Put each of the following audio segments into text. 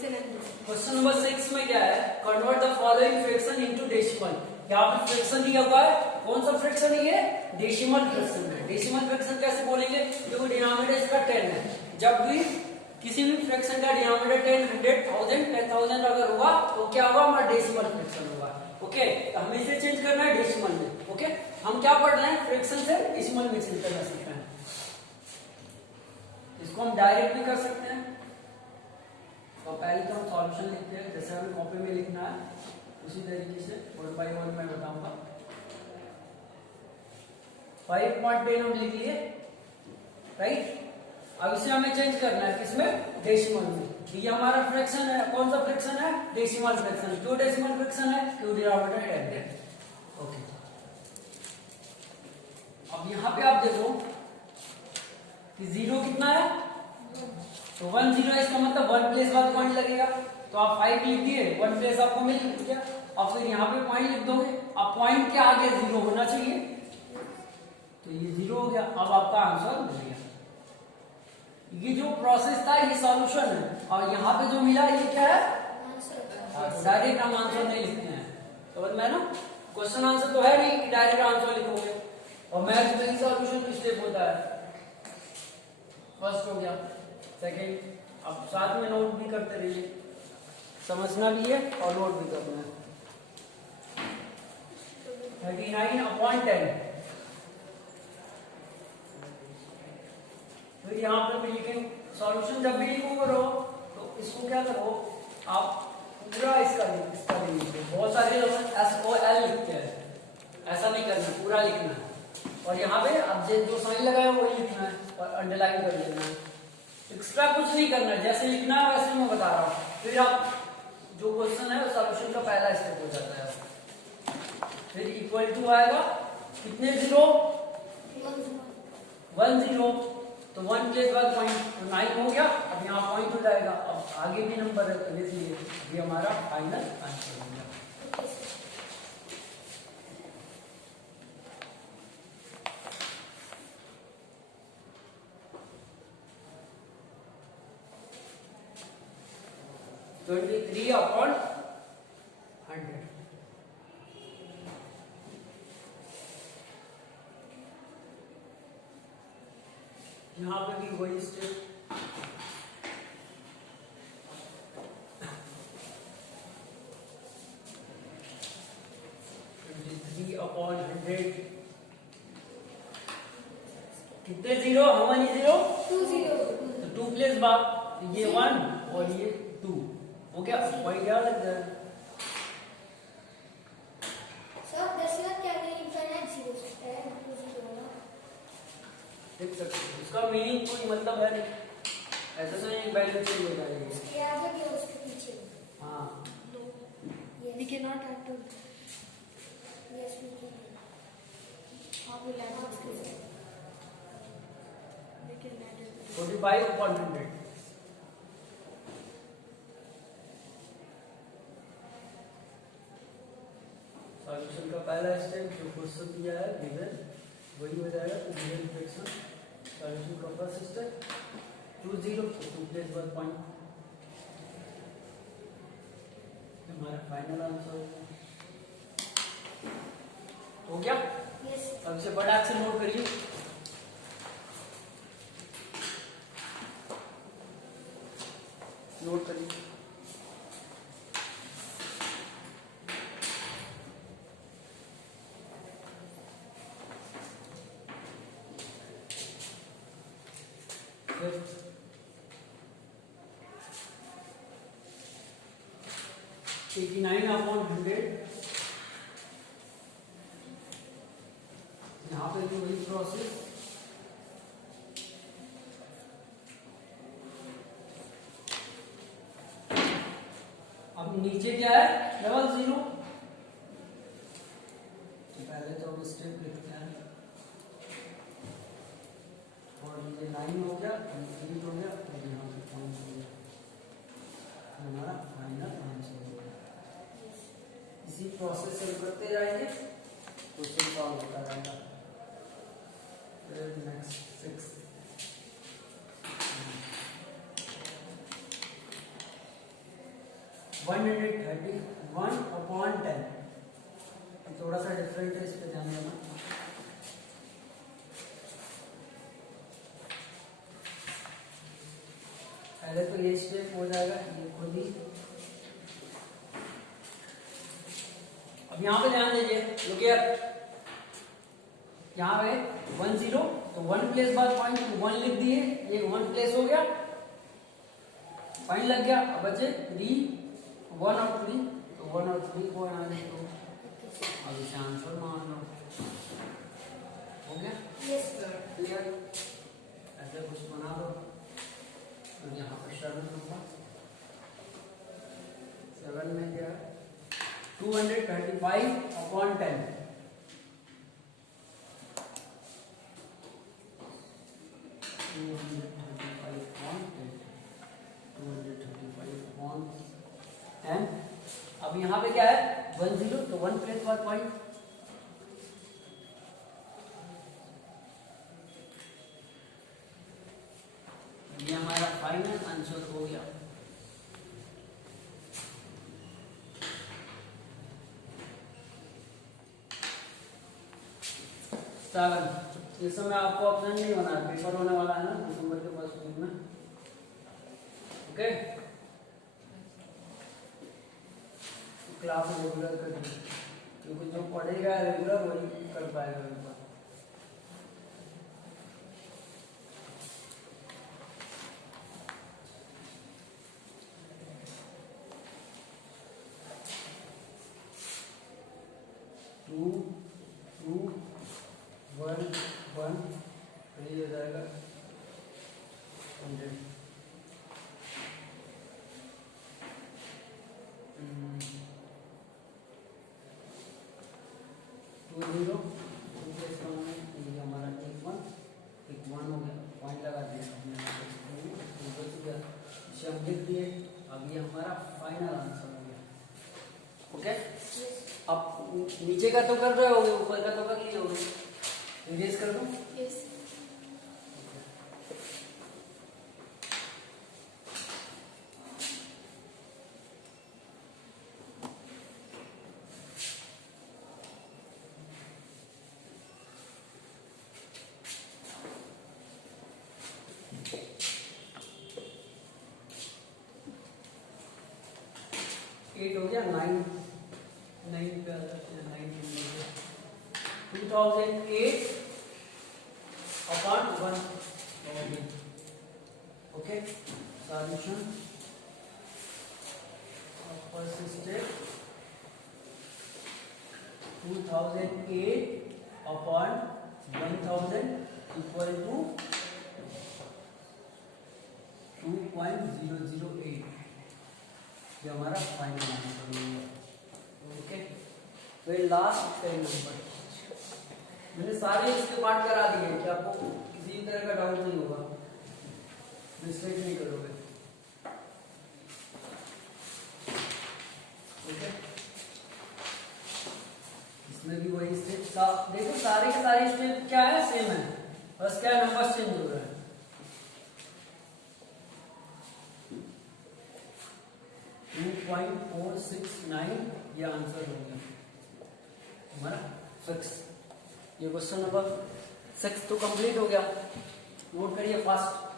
Question number 6 में क्या है, convert the following fraction into decimal. यहाँ पे फ्रैक्शन दिया हुआ है, कौन सा फ्रैक्शन है ये? डेसिमल फ्रैक्शन है। डेसिमल फ्रैक्शन कैसे बोलेंगे? जो डिनोमिनेटर इसका 10 है, जब भी किसी भी फ्रैक्शन का डिनोमिनेटर 10, 100, 1000, 10,000 अगर हुआ तो क्या होगा? हमारा डेसिमल फ्रैक्शन होगा। ओके, तो हमें इसे चेंज करना है डेसिमल में। ओके, हम क्या पढ़ रहे हैं? फ्रैक्शन से डेसिमल में चेंज करना सीख रहे हैं। इसको हम डायरेक्ट भी कर सकते हैं। तो पहले तो हम सॉल्यूशन लिखते हैं, जैसे हमें कॉपी में लिखना है उसी तरीके से वन बाय वन मैं बताऊंगा। 5.10 हम लिख लिए, राइट। अब इसे हमें चेंज करना है किसमें? डेसिमल में। ये हमारा फ्रैक्शन है, कौन सा फ्रैक्शन है? Decimal fraction. क्यों डेसिमल फ्रैक्शन है? क्यों डिनोमिनेटर 10 है। ओके, अब यहां पे आप देखो कि 0 कितना है? तो 1 0 है, इसका मतलब 1 प्लेस बाद पॉइंट लगेगा। तो आप 5 लिख दिए, 1 प्लेस आपको मिल गया। अब फिर यहाँ पे पॉइंट लिख दोगे। अब पॉइंट के आगे 0 होना चाहिए, तो ये 0 हो गया। अब आपका आंसर मिल गया। ये जो प्रोसेस था ये सॉल्यूशन है, और यहाँ पे जो मिला ये क्या है? डायरेक्ट हम आंसर नहीं लिखते हैं, समझ में ना? क्वेश्चन आंसर तो है नहीं कि डायरेक्ट आंसर लिखोगे, और मैथ्स में ही सॉल्यूशन तो स्टेप होता है। फर्स्ट हो गया। सेकंड, अब साथ में नोट भी करते रहिए, समझना भी है और नोट भी करना है। 39/10। फिर यहाँ पे भी लिखेंगे सॉल्यूशन। जब भी लिखो करो तो इसको क्या करो, आप पूरा इसका लीजिए। बहुत सारे लोग SOL लिखते हैं, ऐसा नहीं करना, पूरा लिखना है। और यहाँ पे अब जो साइन लगाया वही लिखना है और अंडरलाइन कर लेना है। एक्स्ट्रा कुछ नहीं करना है, जैसे लिखना है वैसे मैं बता रहा हूँ। फिर आप जो क्वेश्चन है वो सॉल्यूशन का पहला स्टेप हो जाता है। फिर इक्वल टू आएगा कितने 0? 1 0। तो 1 के बाद पॉइंट 9 हो गया। अब यहाँ पॉइंट हो जाएगा। अब आगे भी नंबर है, इसलिए ये हमारा फाइनल आंसर हो गया। तो 23/100। यहाँ पे भी वही स्टेप। कितने 0? How many 0? 2 0। तो 2 प्लेस बाद ये 1 और ये 2 हो गया। पॉइंट क्या लग जाए? सर 10 लाख क्या नहीं इनफाइनाइट जीरो है, 2 0 ना। देख सकते हो, इसका मीनिंग कोई मतलब है नहीं, ऐसा तो नहीं वैल्यू चेंज हो जाएगी। उसके आगे भी उसके पीछे। हाँ, we cannot add to yes we can how will add to we can add it 45/100। Solution का पहला स्टेप जो क्वेश्चन दिया है गिवन वही हो जाएगा। तो गिवन फ्रैक्शन सॉल्यूशन का फर्स्ट स्टेप 2 0 2 प्लेस बाद पॉइंट, हमारा फाइनल आंसर हो गया। yes अब इसे बड़ा से नोट करिए। नोट करिए। फिफ्थ, 89/100। यहाँ पे भी वही प्रोसेस। अब नीचे क्या है? डबल 0। पहले तो हम स्टेप लिखते हैं, और ये 9 हो गया, 3 हो गया, और यहाँ पे पॉइंट हो गया। हमारा फाइनल आंसर हो गया। इसी प्रोसेस से करते जाएंगे, क्वेश्चन सॉल्व होता रहेगा। नेक्स्ट 6। 131/10। थोड़ा सा डिफरेंट है, इस पे ध्यान देना। पहले तो ये स्टेप हो जाएगा, ये खुद ही। अब यहाँ पे ध्यान दीजिए, लुक हियर, यहाँ पे 10 तो 1 प्लेस बाद पॉइंट 1 लिख दिए, ये 1 प्लेस हो गया, पॉइंट लग गया। अब बचे 3, 1 और 3, तो 1 और 3 को यहाँ लिख दो, अब इसे आंसर मान लो। हो गया? Yes, sir. क्लियर? ऐसे कुछ बना दो। तो यहाँ पर 7 नंबर, 7 में क्या है? 235/10। 235/10। अब यहाँ पे क्या है? 10 तो 1 प्लेस बाद पॉइंट, ये हमारा फाइनल आंसर हो गया। सेवन। इस समय आपको ऑप्शन नहीं होना है, पेपर होने वाला है ना दिसंबर के फर्स्ट वीक में। ओके, क्लास रेगुलर कर दी, क्योंकि जो पढ़ेगा रेगुलर वही कर पाएगा पेपर। टू 1 1 ये हो जाएगा 100। 2 0 ये हमारा 1 1 हो गया, पॉइंट लगा दिया इसे हम लिख दिए। अब ये हमारा फाइनल आंसर हो गया। ओके, अब नीचे का तो कर रहे होगे, ऊपर का तो कर लिए होगे, इरेज कर दो। Yes. 8 हो गया, 9 पे 2008/1,000। Okay, solution first step 2008/1000 equal to 2.008। ये हमारा फाइनल आंसर होगा। ओके, तो ये लास्ट 10 नंबर मैंने सारे इसके पार्ट करा दिए कि आपको किसी भी तरह का डाउट नहीं होगा, मिस्टेक नहीं करोगे। ओके, इसमें भी वही स्टेप, देखो सारे के सारे स्टेप क्या है, सेम है, बस क्या नंबर चेंज हो रहा है। 2.469 ये आंसर हो गया हमारा 6। ये क्वेश्चन नंबर 6 तो कंप्लीट हो गया। नोट करिए फास्ट।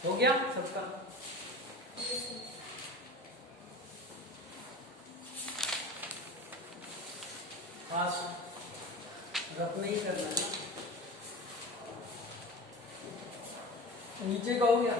हो गया सबका? फास्ट रफ नहीं करना है ना। नीचे का हो गया।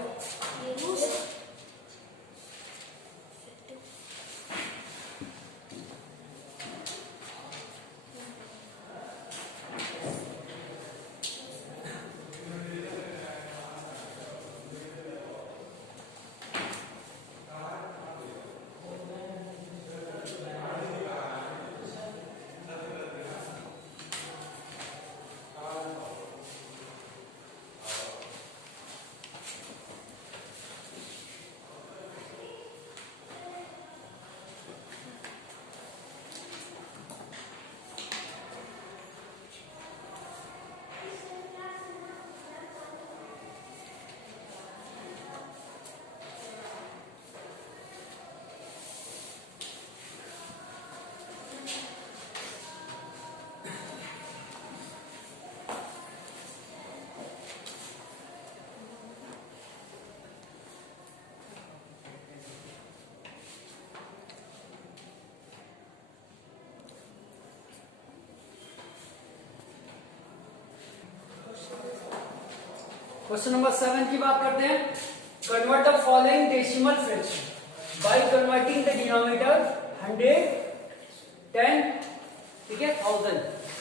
क्वेश्चन नंबर 7 की बात करते हैं। Convert the following decimal fraction by converting the denominator 100, 10, ठीक है, 1000।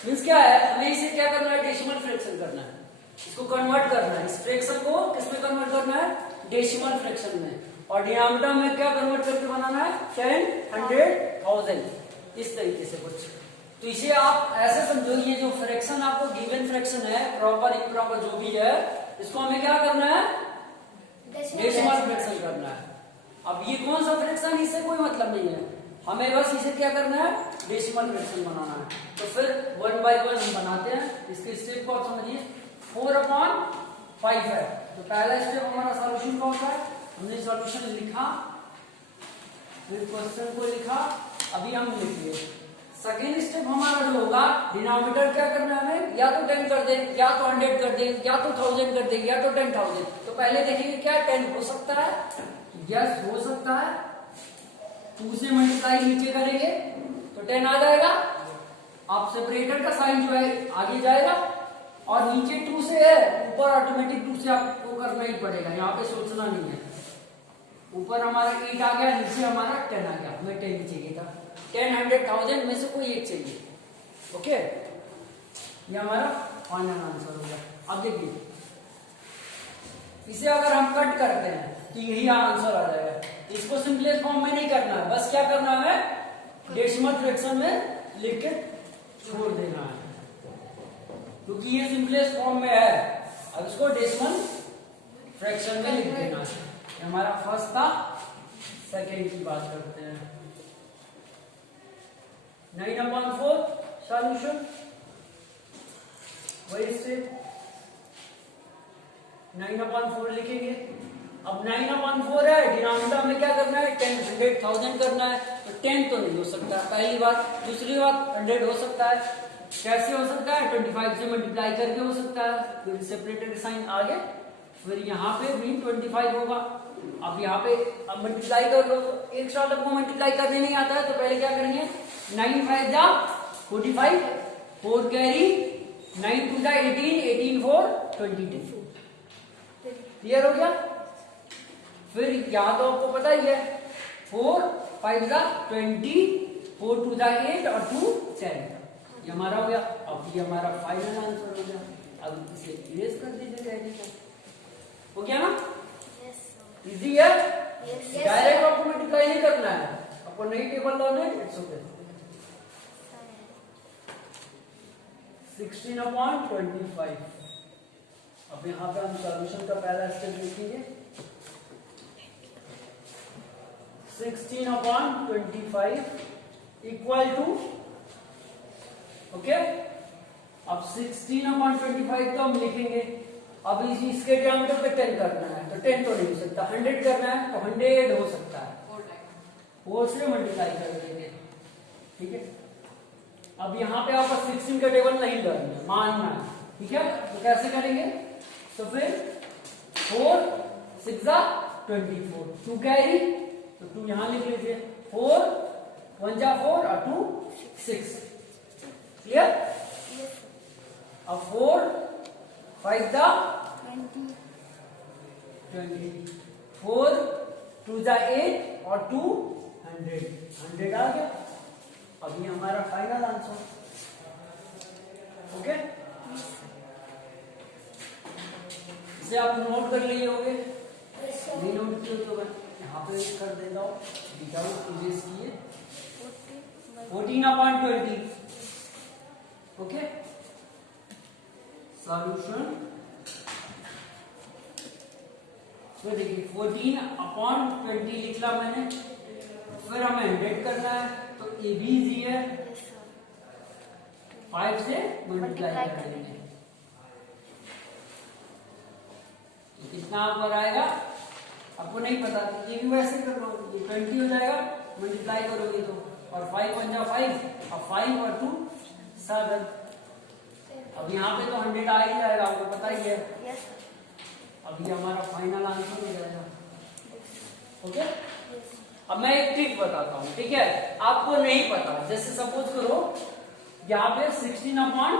मींस क्या है, हमें इसे क्या करना है, डेसिमल फ्रैक्शन करना है, इसको कन्वर्ट करना है। इस फ्रैक्शन को किसमें कन्वर्ट करना है, डेसिमल फ्रैक्शन में। और डिनोमिनेटर में क्या कन्वर्ट करके बनाना है, 10, 100, 1000, इस तरीके से कुछ। तो इसे आप ऐसे समझो, ये जो फ्रैक्शन आपको गिवन फ्रैक्शन है, प्रॉपर इम्प्रॉपर जो भी है, इसको हमें क्या करना है, डेसिमल फ्रैक्शन करना है। अब ये कौन सा फ्रैक्शन, इससे कोई मतलब नहीं है, हमें बस इसे क्या करना है, डेसिमल फ्रैक्शन बनाना है। तो फिर 1 by 1 हम बनाते हैं। इसके स्टेप को आप समझिए, 4/5 है। तो पहला स्टेप हमारा सॉल्यूशन का होता है, हमने सॉल्यूशन लिखा, फिर क्वेश्चन को लिखा, अभी हम लिखिए। सेकेंड स्टेप हमारा जो होगा, डिनोमिनेटर क्या करना है हमें, या तो 10 कर दे, या तो 100 कर दे, या तो 1000 कर दे, या तो 10,000। तो पहले देखेंगे क्या 10 हो सकता है, यस हो सकता है। 2 से मल्टीप्लाई नीचे करेंगे तो 10 आ जाएगा। आप सेपरेटर का साइन जो है आगे जाएगा, और नीचे 2 से है, ऊपर ऑटोमेटिक 2 से आपको करना ही पड़ेगा, यहाँ पे सोचना नहीं है। ऊपर हमारा 8 आ गया, नीचे हमारा 10 आ गया, हमें 10 चाहिए था। 10, 100, 1000 में से कोई एक चाहिए। ओके, ये हमारा फाइनल आंसर होगा। अब देखिए, इसे अगर हम कट करते हैं तो यही आंसर आ जाएगा। इसको सिंपलेस्ट फॉर्म में नहीं करना है, बस क्या करना है, डेसिमल फ्रैक्शन में लिख के छोड़ देना है, क्योंकि ये सिंपलेस्ट फॉर्म में है। अब इसको डेसिमल फ्रैक्शन में लिख देना है। हमारा फर्स्ट था। सेकेंड की बात करते हैं। 9/4 सॉल्यूशन, वही स्टेप 9/4 लिखेंगे। अब 9/4 है, डिनोमिनेटर में क्या करना है, 10, 100, 1000 करना है। तो 10 तो नहीं हो सकता, पहली बात। दूसरी बात, 100 हो सकता है। कैसे हो सकता है, 25 से मल्टीप्लाई करके हो सकता है। फिर सेपरेटर का साइन आगे, फिर यहाँ पे भी 25 होगा। अब यहाँ पे अब मल्टीप्लाई कर लो, तो एक साथ आपको मल्टीप्लाई करने नहीं आता है, तो पहले क्या करेंगे, 9 5 जा 45, 4 कैरी, 9 2 जा 18, 18 4 22। क्लियर हो गया। फिर यहाँ तो आपको पता ही है, 4 5 जा 20, 4 2 जा 8 और 2 10, ये हमारा हो गया। अब ये हमारा फाइनल आंसर हो गया। अब इसे इरेज कर दीजिए कैरी को, हो गया ना, इजी है। डायरेक्ट आपको मल्टीप्लाई नहीं करना है, आपको नई टेबल लाना है। It's okay. 16/25। अब यहाँ पे हम सॉल्यूशन का पहला स्टेप लिखेंगे। 16/25 इक्वल टू, ओके। अब 16/25 तो हम लिखेंगे। अब इसके डिनोमिनेटर पे 10 करना है, तो 10 तो नहीं हो सकता। 100 करना है तो 100 हो सकता है, 4 से मल्टीप्लाई कर देंगे, ठीक है। अब यहाँ पे आपका 16 का टेबल नहीं करना, मानना है, ठीक है। तो कैसे करेंगे, तो फिर 4 6 जा 24, 2 कैरी, तो 2 यहाँ लिख लीजिए, 4 1 जा 4 और 2 6। क्लियर। अब 4 5 द 20. 20, 4 2 द 8 और 2 100 आ गया। अब ये हमारा फाइनल आंसर। ओके, इसे आप नोट कर लिए होंगे, Yes, sir. नहीं नोट किए तो मैं यहाँ पे कर देता हूँ। विदाउट इरेज किए 14/20। ओके, सॉल्यूशन तो देखिए 14/20 लिखला मैंने, फिर हमें 100 करना है, तो ए भी इजी है, Yes, sir. 5 से मल्टीप्लाई Multiply कर करेंगे। देंगे। तो कितना पर आएगा आपको नहीं पता, तो ये भी वैसे कर लो, ये 20 हो जाएगा मल्टीप्लाई करोगे तो, और 5 1 जा 5, और 5 और 2 7। अब यहाँ पे तो 100 आ ही जाएगा, आपको पता ही है। Yes, sir. अब ये हमारा फाइनल आंसर हो जाएगा। Okay, Yes. अब मैं एक ट्रिक बताता हूँ, ठीक है? आपको नहीं पता, जैसे सपोज करो यहाँ पे 16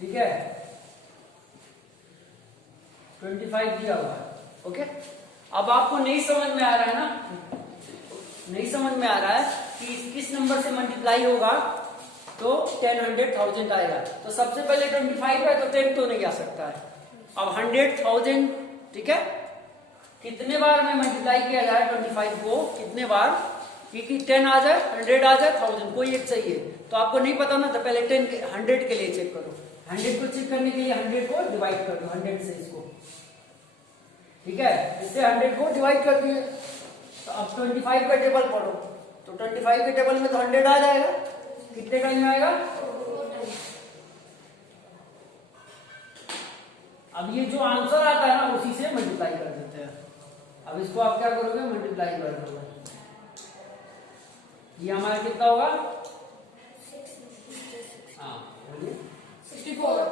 ठीक है 25 दिया हुआ है। ओके, अब आपको नहीं समझ में आ रहा है ना, नहीं समझ में आ रहा है कि किस नंबर से मल्टीप्लाई होगा तो 10 100 1000 आएगा। तो सबसे पहले 25 है तो 10 तो नहीं आ सकता है। अब 100 1000, ठीक है, कितने बार में मल्टीप्लाई किया जाए 25 को, कितने बार, क्योंकि 10 आ जाए 100 आ जाए 1000, कोई एक चाहिए। तो आपको नहीं पता ना, तो पहले 100 के लिए चेक करो। 100 को चेक करने के लिए 100 को डिवाइड कर दो 100 से इसको, ठीक है, इससे 100 को डिवाइड कर दिए। तो अब 25 का टेबल पढ़ो, तो 25 के टेबल में तो 100 आ जाएगा, कितने टाइम में आएगा। अब ये जो आंसर आता है ना उसी से मल्टीप्लाई कर देते हैं। अब इसको आप क्या करोगे, मल्टीप्लाई कर दोगे, ये हमारा कितना होगा, हाँ बोलिए 64.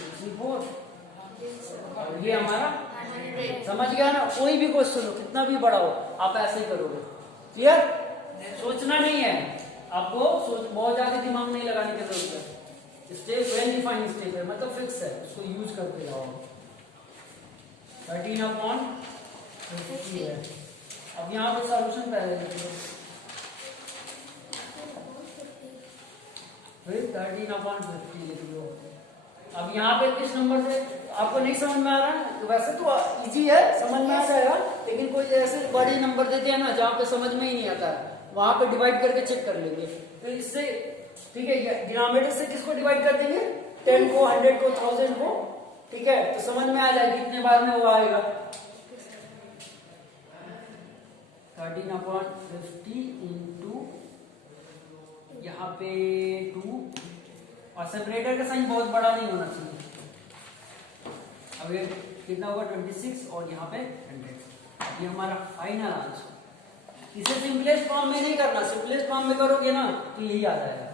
64, और ये हमारा 100. समझ गया ना। कोई भी क्वेश्चन हो, कितना भी बड़ा हो, आप ऐसे ही करोगे। क्लियर, सोचना नहीं है आपको, बहुत ज्यादा दिमाग नहीं लगाने की जरूरत है। स्टेप वेल डिफाइंड स्टेप है, मतलब फिक्स है, उसको यूज करते जाओ। 13/50 है। अब यहाँ पे सॉल्यूशन पहले लिखिए, फिर 13/50 लिख लो। अब यहाँ पे किस नंबर से आपको नहीं समझ में आ रहा है, तो वैसे तो इजी है, समझ में आ जाएगा, लेकिन कोई ऐसे बड़े नंबर देते हैं ना जहाँ पे समझ में ही नहीं आता है, वहां पे डिवाइड करके चेक कर लेंगे। तो इससे ठीक है, डिनोमिनेटर से किसको डिवाइड कर देंगे, 10 को 100 को 1000 को, ठीक है, तो समझ में आ जाएगा कितने बार में वो आएगा। 13/50 इंटू यहाँ पे 2, और सेपरेटर का साइन बहुत बड़ा नहीं होना चाहिए। अब ये कितना होगा 26, और यहाँ पे 100। ये हमारा फाइनल आंसर। इसे सिंपलेस्ट फॉर्म में नहीं करना, सिंपलेस्ट फॉर्म में करोगे ना तो यही आ जाएगा।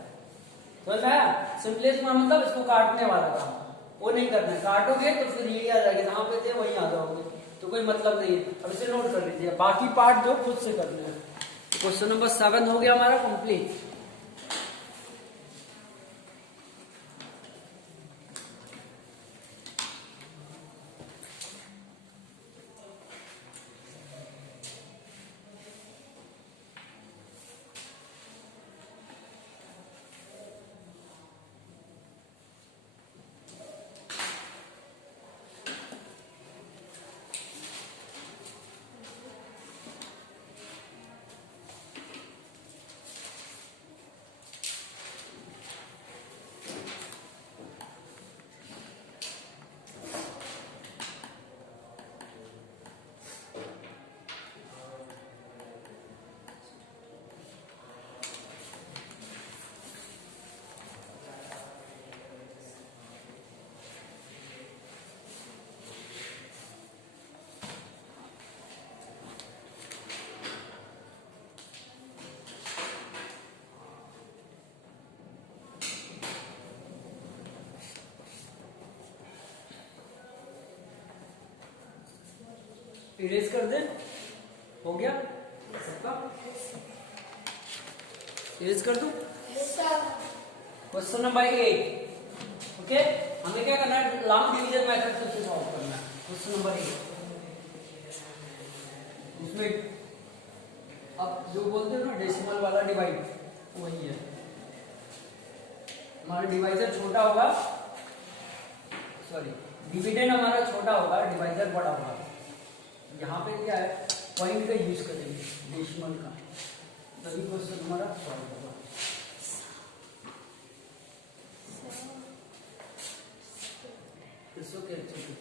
समझ आया, सिंपलेस्ट फॉर्म मतलब इसको काटने वाला काम, वो नहीं करना है। काटोगे तो फिर यही आ जाएगा, जहां पे थे वहीं आ जाओगे, तो कोई मतलब नहीं है। अब इसे नोट कर लीजिए, बाकी पार्ट जो खुद से करने हैं। क्वेश्चन नंबर 7 हो गया हमारा कंप्लीट। इरेज कर दे, हो गया सबका, इरेज कर दूं। Yes, sir. Question number 8. Okay, हमें क्या करना है, लॉन्ग डिवीजन मेथड से सॉल्व करना है. Question number 8. उसमें अब जो बोलते हो ना डेसिमल वाला डिवाइड, वही है. हमारा डिवाइजर छोटा होगा, सॉरी डिविडेंड हमारा छोटा होगा, डिवाइजर बड़ा होगा. यहाँ पे क्या है, पॉइंट का यूज करेंगे, डेसिमल का, तभी क्वेश्चन हमारा सॉल्व होगा. इसको क्या चाहिए,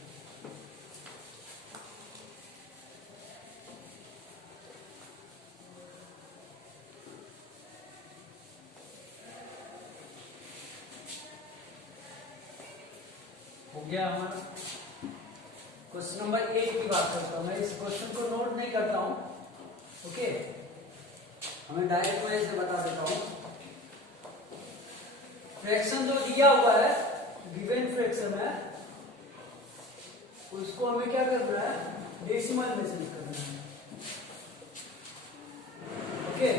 हो गया हमारा. क्वेश्चन नंबर 8 की बात करता हूँ. मैं इस क्वेश्चन को नोट नहीं करता हूँ. ओके, हमें डायरेक्ट वे से बता देता हूँ. फ्रैक्शन जो दिया हुआ है, गिवन फ्रैक्शन है, उसको हमें क्या करना है, डेसिमल में चेंज करना है. ओके,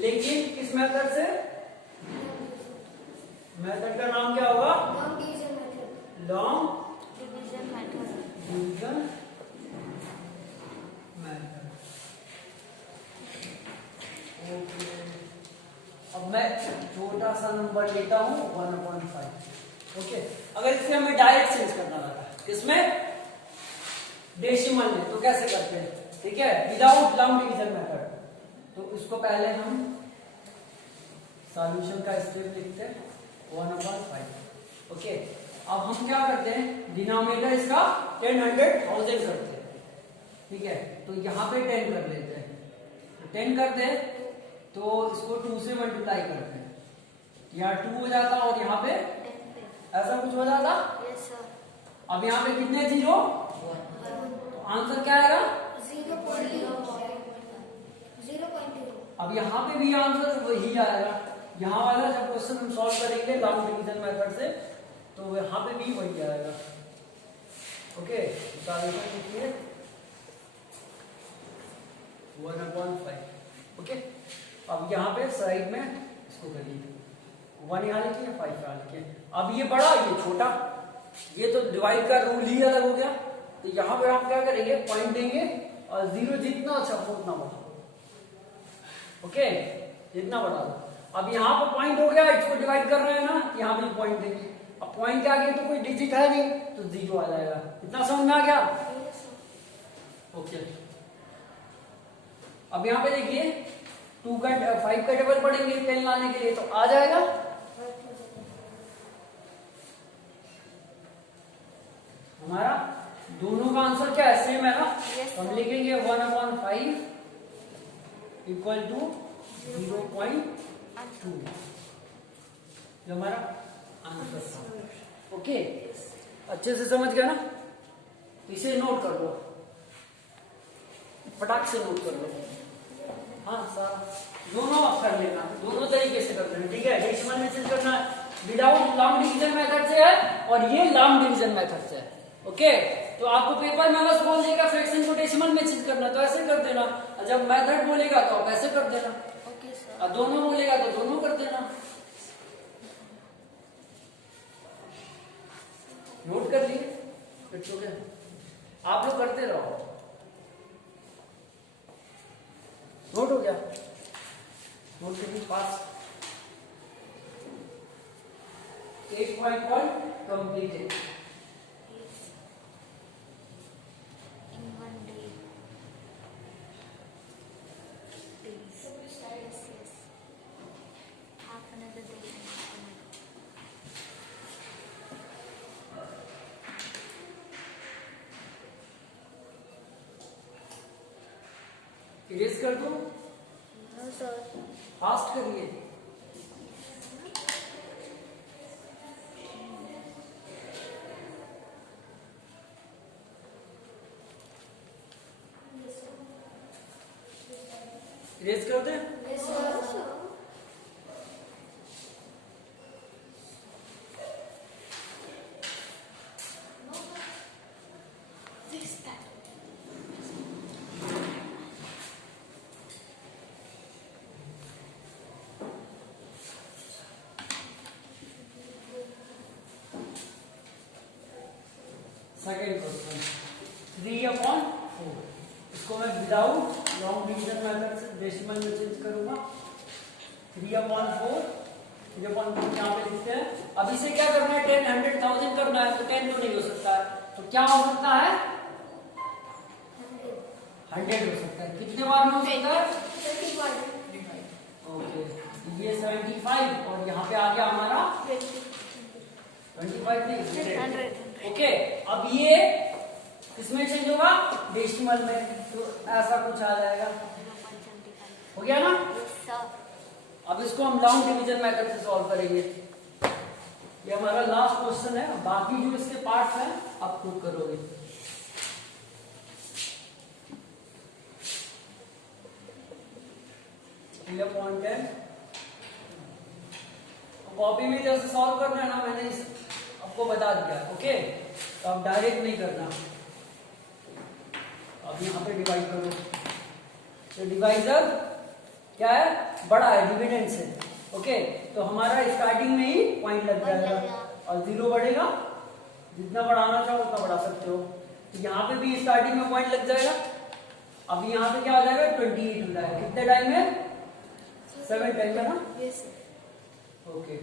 लेकिन किस मेथड से, मेथड का नाम क्या होगा, लॉन्ग डिवीजन मेथड. ओके, अब मैं छोटा सा नंबर लेता हूं 1/5. ओके, अगर इसे हमें डायरेक्ट चेंज करना रहता है, किसमें, डेसिमल में, तो कैसे करते हैं, ठीक है, विदाउट लॉन्ग डिवीजन मेथड. तो उसको पहले हम सॉल्यूशन का स्टेप लिखते हैं 1/5. ओके, अब हम क्या करते हैं, डिनोमिनेटर इसका 10, 100, 1000 करते हैं. ठीक है, तो यहाँ पे 10 कर लेते हैं. 10 करते हैं तो इसको 2 से मल्टीप्लाई करते हैं, यहाँ 2 हो जाता और यहाँ पे ऐसा कुछ हो जाता. अब यहाँ पे कितने जीरो, आंसर क्या आएगा, 0.0. अब यहाँ पे भी आंसर वही आएगा. यहाँ वाला जब क्वेश्चन हम सॉल्व करेंगे लॉन्ग डिवीजन मेथड से, तो यहाँ पे भी वही आएगा. ओके, सॉल्यूशन लिखिए 1/5. ओके, अब यहाँ पे साइड में इसको करिए 1 यहाँ लिखिए, 5 यहाँ लिखिए. अब ये बड़ा, ये छोटा, ये तो डिवाइड का रूल ही अलग हो गया. तो यहाँ पे हम क्या करेंगे, पॉइंट देंगे और 0 जितना अच्छा हो उतना बड़ा. ओके, जितना बड़ा हो. अब यहाँ पे पॉइंट हो गया, इसको डिवाइड कर रहे हैं ना, यहाँ भी पॉइंट देंगे. अब पॉइंट के आगे तो कोई डिजिट है नहीं, तो 0 आ जाएगा. इतना समझ में आ गया. ओके, अब यहाँ पे देखिए 5 का टेबल पढ़ेंगे 10 लाने के लिए, तो आ जाएगा. हमारा दोनों का आंसर क्या है, सेम है ना. हम लिखेंगे 1/5 इक्वल टू 0.2, जो हमारा आंसर था. ओके, अच्छे से समझ गया ना. इसे नोट कर लो, फटाक से नोट कर लो. हाँ सर, दोनों आप कर लेना, दोनों तरीके से कर लेना. ठीक है, डेसिमल में चेंज करना विदाउट लॉन्ग डिवीजन मेथड से है, और ये लॉन्ग डिवीजन मेथड से है. ओके, तो आपको पेपर में बस बोल देगा फ्रैक्शन को डेसिमल में चेंज करना, तो ऐसे कर देना. जब मेथड बोलेगा तो आप ऐसे कर देना. Okay sir. और दोनों बोलेगा तो दोनों कर देना. नोट कर लिए, इट्स ओके. आप लोग करते रहो. नोट हो गया, नोट करिए fast. 8.1 completed. In one day. Days. Yes. Half another day. Erase कर दो, No sir. फास्ट करिए. इरेज कर दे. Yes sir. सेकेंड क्वेश्चन 3/4, इसको मैं विदाउट लॉन्ग डिवीजन मेथड से डेसिमल में चेंज करूंगा। 3/4 यहाँ पे लिखते हैं। अब इसे क्या करना है, 10 100,000 करना है, तो 10 तो नहीं हो सकता है, तो क्या हो सकता है 100 हो सकता है। कितने बार में हो सकता है? 25. ओके, ये 75 और यहाँ पे आ गया हमारा 25 नहीं 100। ओके, अब ये किसमें चेंज होगा? डेसिमल में, तो ऐसा कुछ आ जाएगा। हो गया ना? अब इसको हम लॉन्ग डिवीजन मेथड से सॉल्व करेंगे। ये हमारा लास्ट क्वेश्चन है, बाकी जो इसके पार्ट्स हैं आप खुद करोगे। कॉपी में जैसे सॉल्व करना है ना, मैंने आपको बता दिया। ओके, तो आप डायरेक्ट नहीं करना। अब यहाँ पे डिवाइड करो, तो डिवाइजर क्या है? बड़ा है, डिविडेंड से। ओके, तो हमारा स्टार्टिंग में ही पॉइंट लग जाएगा और 0 बढ़ेगा। जितना बढ़ाना चाहो उतना बढ़ा सकते हो। तो यहाँ पे भी स्टार्टिंग में पॉइंट लग जाएगा। अब यहाँ पे क्या हो जाएगा? 28 हो जाएगा। कितने टाइम में? 7 टाइम में ना। ओके,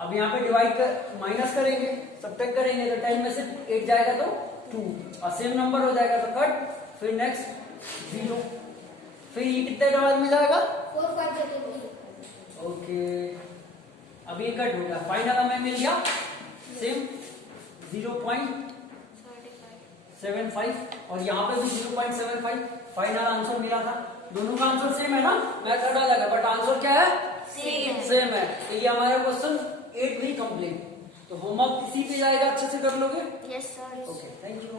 अब यहाँ पे डिवाइड कर माइनस करेंगे, सब्ट्रैक्ट करेंगे, तो 10 में से 8 जाएगा तो 2 और सेम नंबर हो जाएगा तो कट, फिर नेक्स्ट 0, फिर ये कितने के बाद मिल जाएगा? 4 5 सेकंड। ओके, अब ये कट हो गया, फाइनल हमें मिल गया सेम 0.75 और यहाँ पे भी 0.75 फाइनल आंसर मिला था। दोनों का आंसर सेम है ना, मेथड अलग है बट आंसर क्या है? सेम है। तो ये हमारा क्वेश्चन 8 भी कंप्लीट। तो होमवर्क इसी पे जाएगा, अच्छे से कर लोगे? Yes sir. Okay, thank you.